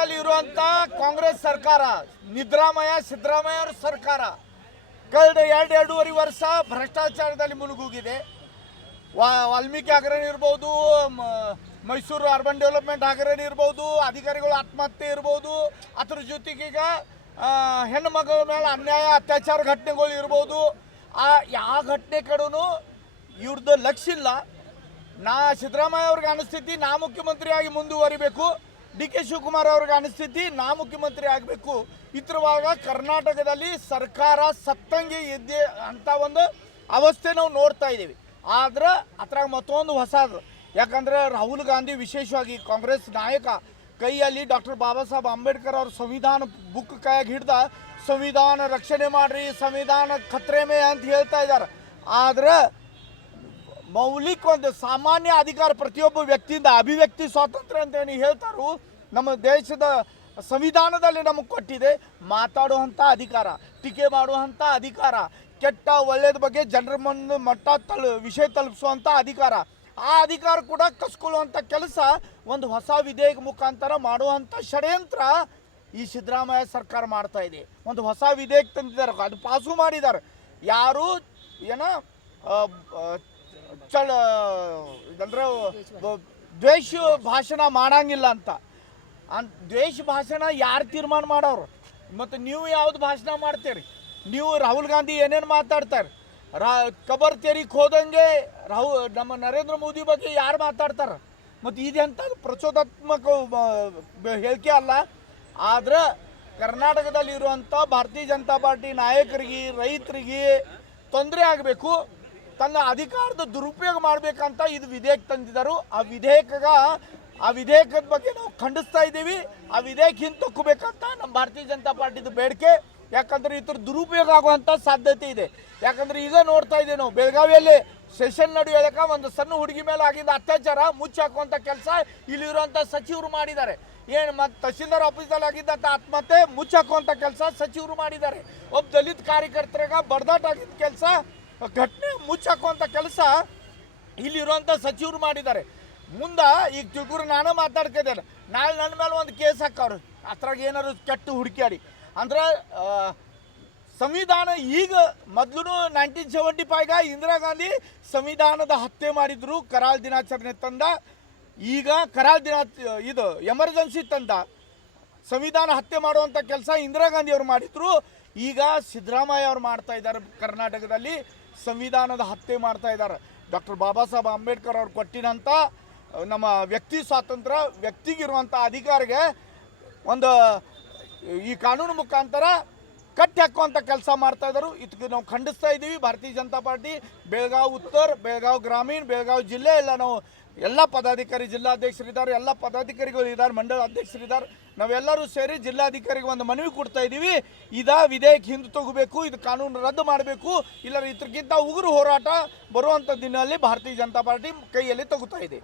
ಕರ್ನಾಟಕದಲ್ಲಿ ಇರುವಂತ ಕಾಂಗ್ರೆಸ್ ಸರ್ಕಾರ, ನಿದ್ರಾಮಯ ಸಿದ್ದರಾಮಯ್ಯ ಅವರ ಸರ್ಕಾರ ಕಳೆದ ಎರಡೂವರೆ ವರ್ಷ ಭ್ರಷ್ಟಾಚಾರದಲ್ಲಿ ಮುಳುಗೋಗಿದೆ. ವಾಲ್ಮೀಕಿ ಹಗರಣ ಇರ್ಬೋದು, ಮೈಸೂರು ಅರ್ಬನ್ ಡೆವಲಪ್ಮೆಂಟ್ ಹಗರಣ ಇರ್ಬೋದು, ಅಧಿಕಾರಿಗಳು ಆತ್ಮಹತ್ಯೆ ಇರ್ಬೋದು, ಅದ್ರ ಜೊತೆಗೆ ಈಗ ಹೆಣ್ಣು ಮಗಳ ಮೇಲೆ ಅನ್ಯಾಯ ಅತ್ಯಾಚಾರ ಘಟನೆಗಳು ಇರ್ಬೋದು. ಯಾವ ಘಟನೆ ಕಡೆನೂ ಇವ್ರದ್ದು ಲಕ್ಷ್ಯ ಇಲ್ಲ. ಸಿದ್ದರಾಮಯ್ಯ ಅವ್ರಿಗೆ ಅನಿಸ್ತೈತಿ ನಾ ಮುಖ್ಯಮಂತ್ರಿಯಾಗಿ ಮುಂದುವರಿಬೇಕು, ಡಿ.ಕೆ. ಶಿವಕುಮಾರ್ ಅವ್ರಿಗೆ ಅನಿಸ್ತೈತಿ ನಾ ಮುಖ್ಯಮಂತ್ರಿ ಆಗಬೇಕು. ಇತರವಾಗ ಕರ್ನಾಟಕದಲ್ಲಿ ಸರ್ಕಾರ ಸತ್ತಂಗೆ ಇದ್ದೆ ಅಂತ ಒಂದು ಅವಸ್ಥೆ ನಾವು ನೋಡ್ತಾ ಇದ್ದೀವಿ. ಆದ್ರೆ ಅದ್ರಾಗ ಮತ್ತೊಂದು ಹೊಸದು, ಯಾಕಂದರೆ ರಾಹುಲ್ ಗಾಂಧಿ ವಿಶೇಷವಾಗಿ ಕಾಂಗ್ರೆಸ್ ನಾಯಕ ಕೈಯಲ್ಲಿ ಡಾಕ್ಟರ್ ಬಾಬಾ ಸಾಹೇಬ್ ಅಂಬೇಡ್ಕರ್ ಅವ್ರ ಸಂವಿಧಾನ ಬುಕ್ ಕೈಯಾಗಿ ಹಿಡ್ದ ಸಂವಿಧಾನ ರಕ್ಷಣೆ ಮಾಡ್ರಿ, ಸಂವಿಧಾನ ಖತ್ರೆ ಮೇ ಅಂತ ಹೇಳ್ತಾ ಇದ್ದಾರೆ. ಆದ್ರೆ ಮೌಲಿಕ ಒಂದು ಸಾಮಾನ್ಯ ಅಧಿಕಾರ ಪ್ರತಿಯೊಬ್ಬ ವ್ಯಕ್ತಿಯಿಂದ ಅಭಿವ್ಯಕ್ತಿ ಸ್ವಾತಂತ್ರ್ಯ ಅಂತ ಏನು ಹೇಳ್ತಾರೋ ನಮ್ಮ ದೇಶದ ಸಂವಿಧಾನದಲ್ಲಿ ನಮಗೆ ಕೊಟ್ಟಿದೆ. ಮಾತಾಡುವಂಥ ಅಧಿಕಾರ, ಟೀಕೆ ಮಾಡುವಂಥ ಅಧಿಕಾರ, ಕೆಟ್ಟ ಒಳ್ಳೆಯದ ಬಗ್ಗೆ ಜನರ ಮಟ್ಟ ವಿಷಯ ತಲುಪಿಸುವಂಥ ಅಧಿಕಾರ, ಆ ಅಧಿಕಾರ ಕೂಡ ಕಸ್ಕೊಳ್ಳುವಂಥ ಕೆಲಸ ಒಂದು ಹೊಸ ವಿಧೇಯಕ ಮುಖಾಂತರ ಮಾಡುವಂಥ ಷಡ್ಯಂತ್ರ ಈ ಸಿದ್ದರಾಮಯ್ಯ ಸರ್ಕಾರ ಮಾಡ್ತಾ ಇದೆ. ಒಂದು ಹೊಸ ವಿಧೇಯಕ ತಂದಿದ್ದಾರೆ, ಅದು ಪಾಸು ಮಾಡಿದ್ದಾರೆ. ಯಾರು ಏನ ಅಂದ್ರೆ ದ್ವೇಷ ಭಾಷಣ ಮಾಡಂಗಿಲ್ಲ ಅಂತ. ದ್ವೇಷ ಭಾಷಣ ಯಾರು ತೀರ್ಮಾನ ಮಾಡೋರು? ಮತ್ತು ನೀವು ಯಾವ್ದು ಭಾಷಣ ಮಾಡ್ತೀರಿ? ನೀವು ರಾಹುಲ್ ಗಾಂಧಿ ಏನೇನು ಮಾತಾಡ್ತಾರೆ? ಕಬರ್ ತೆರಿಗೆ ಹೋದಂಗೆ ನಮ್ಮ ನರೇಂದ್ರ ಮೋದಿ ಬಗ್ಗೆ ಯಾರು ಮಾತಾಡ್ತಾರೆ? ಮತ್ತು ಇದೆಂಥ ಪ್ರಚೋದಾತ್ಮಕ ಹೇಳಿಕೆ ಅಲ್ಲ. ಆದ್ರೆ ಕರ್ನಾಟಕದಲ್ಲಿ ಇರುವಂಥ ಭಾರತೀಯ ಜನತಾ ಪಾರ್ಟಿ ನಾಯಕರಿಗೆ, ರೈತರಿಗೆ ತೊಂದರೆ ಆಗಬೇಕು, ತನ್ನ ಅಧಿಕಾರದ ದುರುಪಯೋಗ ಮಾಡಬೇಕಂತ ಇದು ವಿಧೇಯಕ ತಂದಿದ್ದರು. ಆ ವಿಧೇಯಕದ ಬಗ್ಗೆ ನಾವು ಖಂಡಿಸ್ತಾ ಇದ್ದೀವಿ. ಆ ವಿಧೇಯಕ ಹಿಂತಕ್ಕೋಬೇಕಂತ ನಮ್ಮ ಭಾರತೀಯ ಜನತಾ ಪಾರ್ಟಿದು ಬೇಡಿಕೆ. ಯಾಕಂದರೆ ಈ ಥರ ದುರುಪಯೋಗ ಆಗುವಂಥ ಸಾಧ್ಯತೆ ಇದೆ. ಯಾಕಂದರೆ ಈಗ ನೋಡ್ತಾ ಇದ್ದೀವಿ ನಾವು, ಬೆಳಗಾವಿಯಲ್ಲಿ ಸೆಷನ್ ನಡೆಯೋದಕ್ಕೆ ಒಂದು ಸಣ್ಣ ಹುಡುಗಿ ಮೇಲೆ ಆಗಿದ್ದ ಅತ್ಯಾಚಾರ ಮುಚ್ಚಾಕುವಂಥ ಕೆಲಸ ಇಲ್ಲಿರುವಂಥ ಸಚಿವರು ಮಾಡಿದ್ದಾರೆ. ಏನು ಮತ್ತು ತಹಸೀಲ್ದಾರ್ ಆಫೀಸಲ್ಲಿ ಆಗಿದ್ದಂಥ ಆತ್ಮಹತ್ಯೆ ಮುಚ್ಚಾಕುವಂಥ ಕೆಲಸ ಸಚಿವರು ಮಾಡಿದ್ದಾರೆ. ಒಬ್ಬ ದಲಿತ ಕಾರ್ಯಕರ್ತರಾಗ ಬಡದಾಟ ಆಗಿದ್ದ ಕೆಲಸ ಘಟನೆ ಮುಚ್ಚಾಕುವಂಥ ಕೆಲಸ ಇಲ್ಲಿರುವಂಥ ಸಚಿವರು ಮಾಡಿದ್ದಾರೆ. ಮುಂದೆ ಈಗ ತಿಳ್ಕೂರು ನಾನು ಮಾತಾಡ್ತಿದ್ದೇನೆ, ನಾಳೆ ನನ್ನ ಮೇಲೆ ಒಂದು ಕೇಸ್ ಹಾಕವ್ರು, ಅದ್ರಾಗ ಏನಾದ್ರು ಕೆಟ್ಟ ಹುಡುಕ್ಯಾಡಿ ಅಂದ್ರೆ ಸಂವಿಧಾನ ಈಗ ಮೊದಲು 1975 ಇಂದಿರಾ ಗಾಂಧಿ ಸಂವಿಧಾನದ ಹತ್ಯೆ ಮಾಡಿದ್ರು, ಕರಾಳ ದಿನಾಚರಣೆ ತಂದ. ಈಗ ಕರಾಳ ಇದು ಎಮರ್ಜೆನ್ಸಿ ತಂದ. ಸಂವಿಧಾನ ಹತ್ಯೆ ಮಾಡುವಂಥ ಕೆಲಸ ಇಂದಿರಾ ಗಾಂಧಿ ಅವರು ಮಾಡಿದ್ರು. ಈಗ ಸಿದ್ದರಾಮಯ್ಯ ಅವರು ಮಾಡ್ತಾ ಇದ್ದಾರೆ. ಕರ್ನಾಟಕದಲ್ಲಿ ಸಂವಿಧಾನದ ಹತ್ಯೆ ಮಾಡ್ತಾ ಇದ್ದಾರೆ. ಡಾಕ್ಟರ್ ಬಾಬಾ ಸಾಹೇಬ್ ಅಂಬೇಡ್ಕರ್ ಅವ್ರು ಕೊಟ್ಟಿನಂಥ ನಮ್ಮ ವ್ಯಕ್ತಿ ಸ್ವಾತಂತ್ರ್ಯ, ವ್ಯಕ್ತಿಗಿರುವಂಥ ಅಧಿಕಾರಿಗೆ ಒಂದು ಈ ಕಾನೂನು ಮುಖಾಂತರ ಕಟ್ಟಿ ಹಾಕುವಂಥ ಕೆಲಸ ಮಾಡ್ತಾ ಇದ್ದಾರೆ. ಇದಕ್ಕೆ ನಾವು ಖಂಡಿಸ್ತಾ ಇದ್ದೀವಿ. ಭಾರತೀಯ ಜನತಾ ಪಾರ್ಟಿ ಬೆಳಗಾವಿ ಉತ್ತರ, ಬೆಳಗಾವಿ ಗ್ರಾಮೀಣ, ಬೆಳಗಾವಿ ಜಿಲ್ಲೆ ಎಲ್ಲ ನಾವು ಎಲ್ಲ ಪದಾಧಿಕಾರಿ, ಜಿಲ್ಲಾಧ್ಯಕ್ಷರಿದ್ದಾರೆ, ಎಲ್ಲ ಪದಾಧಿಕಾರಿಗಳು ಇದ್ದಾರೆ, ಮಂಡಳ ಅಧ್ಯಕ್ಷರಿದ್ದಾರೆ. ನಾವೆಲ್ಲರೂ ಸೇರಿ ಜಿಲ್ಲಾಧಿಕಾರಿಗೆ ಒಂದು ಮನವಿ ಕೊಡ್ತಾ ಇದ್ದೀವಿ. ವಿಧೇಯಕ ಹಿಂದೆ ತಗೋಬೇಕು, ಇದು ಕಾನೂನು ರದ್ದು ಮಾಡಬೇಕು, ಇಲ್ಲರ ಇದಕ್ಕಿಂತ ಉಗುರು ಹೋರಾಟ ಬರುವಂಥ ದಿನದಲ್ಲಿ ಭಾರತೀಯ ಜನತಾ ಪಾರ್ಟಿ ಕೈಯಲ್ಲಿ ತಗೋತಾ ಇದೆ.